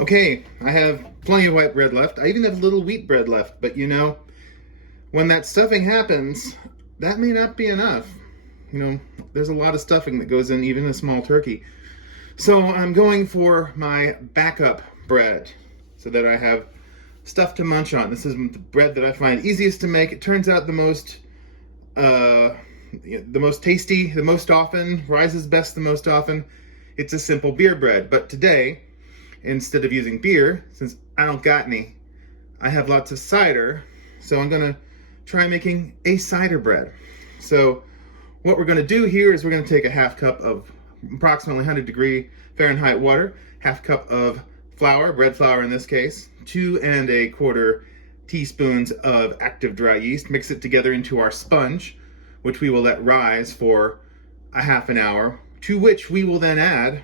Okay, I have plenty of white bread left. I even have a little wheat bread left, but you know, when that stuffing happens, that may not be enough. You know, there's a lot of stuffing that goes in even a small turkey. So I'm going for my backup bread so that I have stuff to munch on. This is the bread that I find easiest to make. It turns out the most tasty, the most often, rises best the most often. It's a simple beer bread. But today, instead of using beer, since I don't got any, I have lots of cider. So I'm gonna try making a cider bread. So what we're gonna do here is we're gonna take a half cup of approximately 100-degree Fahrenheit water, half cup of flour, bread flour in this case, 2 1/4 teaspoons of active dry yeast. Mix it together into our sponge, which we will let rise for a half an hour, to which we will then add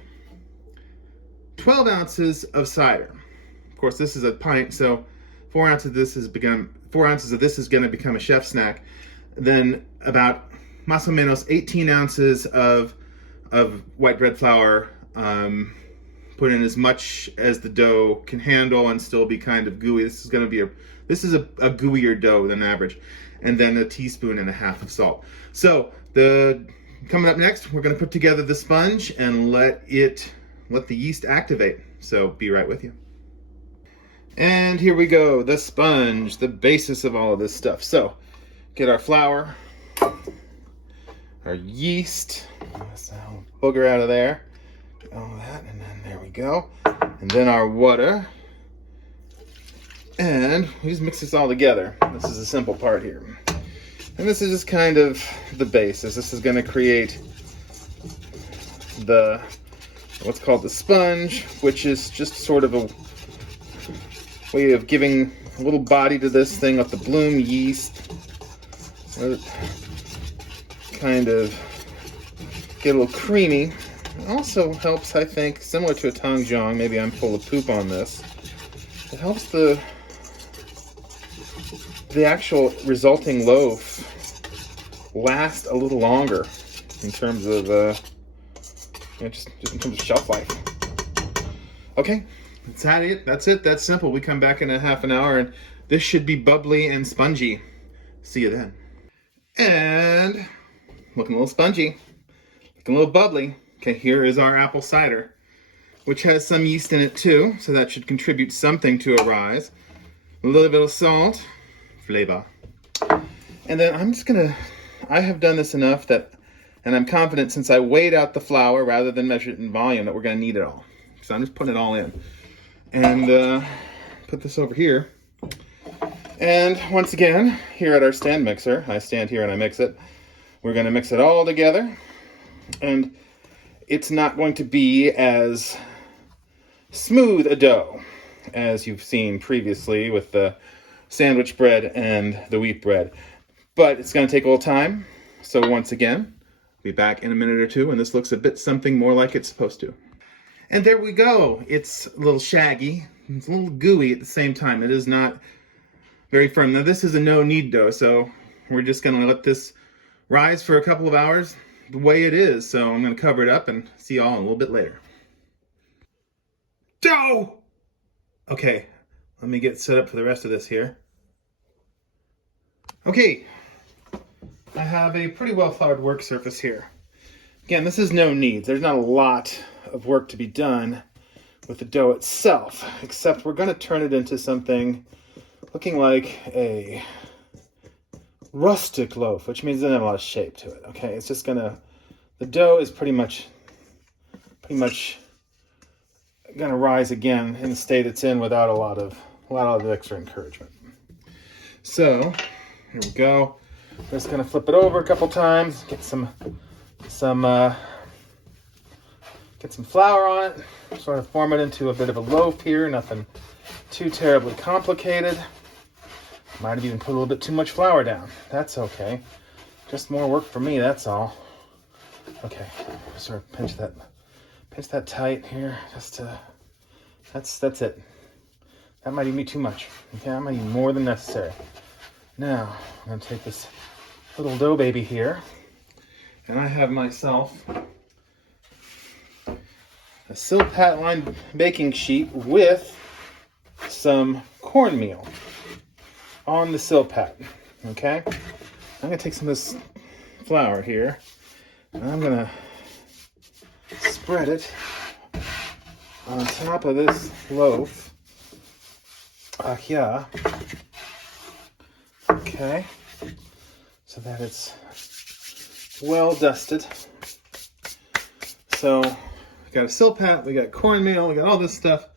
12 ounces of cider. Of course, this is a pint, so 4 ounces of this is going to become a chef snack. Then about más o menos 18 ounces of white bread flour. Put in as much as the dough can handle and still be kind of gooey. This is a gooier dough than average. And then 1.5 teaspoons of salt. So coming up next, we're going to put together the sponge and let the yeast activate. So be right with you. And here we go, the sponge, the basis of all of this stuff. So get our flour, our yeast, booger out of there, get all that, and then there we go. And then our water. And we just mix this all together. This is the simple part here. And this is just kind of the basis. This is going to create what's called the sponge, which is just sort of a way of giving a little body to this thing with the bloom yeast. Let it kind of get a little creamy. It also helps, I think, similar to a tongjiang, maybe I'm full of poop on this, it helps the actual resulting loaf last a little longer in terms of just in terms of shelf life. Okay, that's it. That's simple. We come back in a half an hour and this should be bubbly and spongy. See you then. And looking a little spongy, looking a little bubbly. Okay, here is our apple cider, which has some yeast in it too, so that should contribute something to a rise. A little bit of salt, flavor. And then I have done this enough and I'm confident since I weighed out the flour rather than measure it in volume that we're gonna need it all. So I'm just putting it all in. And put this over here. And once again, here at our stand mixer, I stand here and I mix it. We're gonna mix it all together. And it's not going to be as smooth a dough as you've seen previously with the sandwich bread and the wheat bread. But it's going to take a little time. So once again, be back in a minute or two, and this looks a bit something more like it's supposed to. And there we go. It's a little shaggy. It's a little gooey at the same time. It is not very firm. Now this is a no-knead dough, so we're just going to let this rise for a couple of hours the way it is. So I'm going to cover it up and see you all in a little bit later. Dough! Okay, let me get set up for the rest of this here. Okay, I have a pretty well floured work surface here. Again, this is no-knead. There's not a lot of work to be done with the dough itself, except we're going to turn it into something looking like a rustic loaf, which means it doesn't have a lot of shape to it. Okay, it's just the dough is pretty much gonna rise again in the state it's in without a lot of extra encouragement. So here we go. I'm just gonna flip it over a couple times, get some flour on it, sort of form it into a bit of a loaf here. Nothing too terribly complicated. Might have even put a little bit too much flour down. That's okay. Just more work for me, that's all. Okay, sort of pinch that tight here. That's it. That might even be too much. Okay, that might be more than necessary. Now, I'm gonna take this little dough baby here, and I have myself a Silpat lined baking sheet with some cornmeal on the Silpat. Okay? I'm going to take some of this flour here, and I'm going to spread it on top of this loaf. Here. Okay. So that it's well dusted. So we got a Silpat, we got cornmeal, we got all this stuff.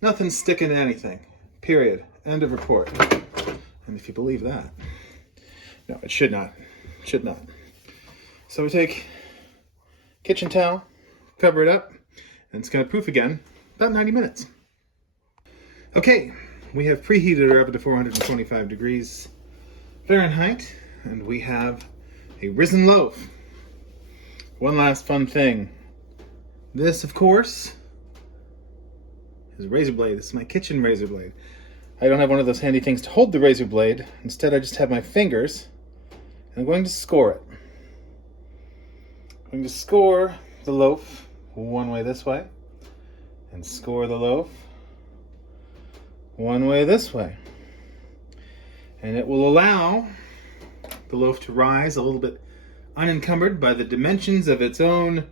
Nothing's sticking to anything. Period. End of report. And if you believe that. No, it should not. It should not. So we take kitchen towel, cover it up, and it's going to proof again about 90 minutes. Okay, we have preheated our oven to 425 degrees Fahrenheit, and we have a risen loaf. One last fun thing. This, of course, is a razor blade. This is my kitchen razor blade. I don't have one of those handy things to hold the razor blade. Instead, I just have my fingers, and I'm going to score it. I'm going to score the loaf one way this way, and score the loaf one way this way. And it will allow the loaf to rise a little bit unencumbered by the dimensions of its own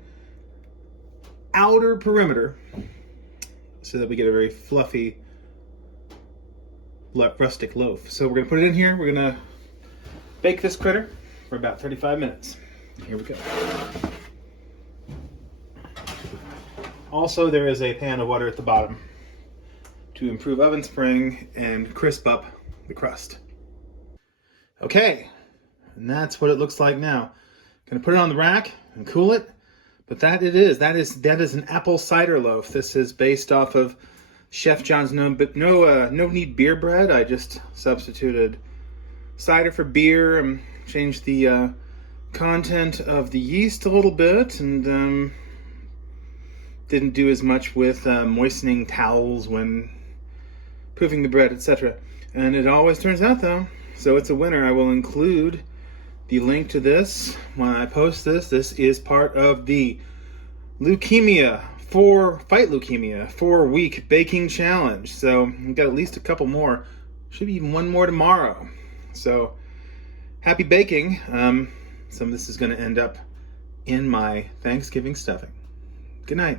outer perimeter, so that we get a very fluffy, rustic loaf. So we're going to put it in here. We're going to bake this critter for about 35 minutes. Here we go. Also, there is a pan of water at the bottom to improve oven spring and crisp up the crust. Okay, and that's what it looks like now. Gonna put it on the rack and cool it, but that is an apple cider loaf. This is based off of Chef John's No-Knead beer bread. I just substituted cider for beer and changed the content of the yeast a little bit, and didn't do as much with moistening towels when proofing the bread, etc. And it always turns out, though, so it's a winner. I will include the link to this when I post this. This is part of the Fight Leukemia 4-week baking challenge. So we've got at least a couple more. Should be even one more tomorrow. So happy baking. Some of this is going to end up in my Thanksgiving stuffing. Good night.